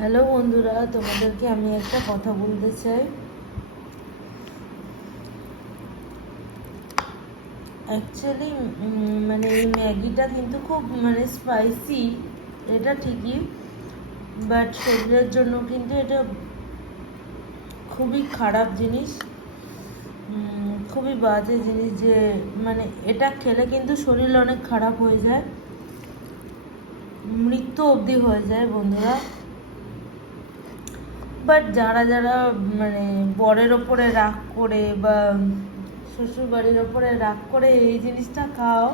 Hello বন্ধুরা, তোমাদেরকে আমি একটা কথা বলতে চাই। অ্যাকচুয়ালি মানে এই ম্যাগিটা কিন্তু খুব স্পাইসি, এটা ঠিকই, বাট শরীরের জন্য কিন্তু এটা খুবই খারাপ জিনিস, খুবই বাজে জিনিস। যে এটা খেলে কিন্তু শরীর অনেক খারাপ হয়ে যায়, মৃত্যু অবধি হয়ে যায় বন্ধুরা। বাট যারা যারা বরের ওপরে রাগ করে বা শ্বশুর বাড়ির ওপরে রাগ করে এই জিনিসটা খাও,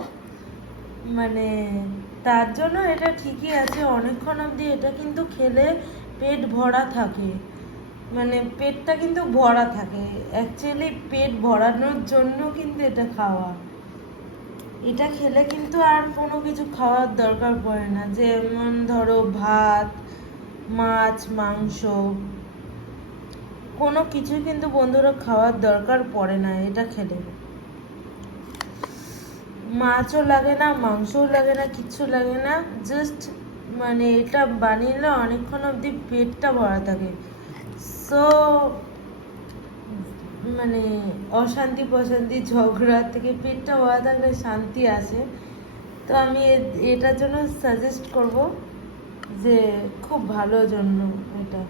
তার জন্য এটা ঠিকই আছে। অনেকক্ষণ অবধি এটা কিন্তু খেলে পেট ভরা থাকে, পেটটা কিন্তু ভরা থাকে। অ্যাকচুয়ালি পেট ভরানোর জন্য কিন্তু এটা খাওয়া। এটা খেলে কিন্তু আর কোনো কিছু খাওয়ার দরকার পড়ে না। যেমন ধরো ভাত, মাছ, মাংস, কোনো কিছুই কিন্তু বন্ধুরা খাওয়ার দরকার পড়ে না এটা খেলে। মাছও লাগে না, মাংসও লাগে না, কিচ্ছু লাগে না। জাস্ট এটা বানিয়ে অনেকক্ষণ অবধি পেটটা ভরা থাকে। সো অশান্তি প্রশান্তি ঝগড়া থেকে পেটটা ভরা থাকলে শান্তি আসে। তো আমি এটার জন্য সাজেস্ট করব যে খুব ভালো জন্য এটা।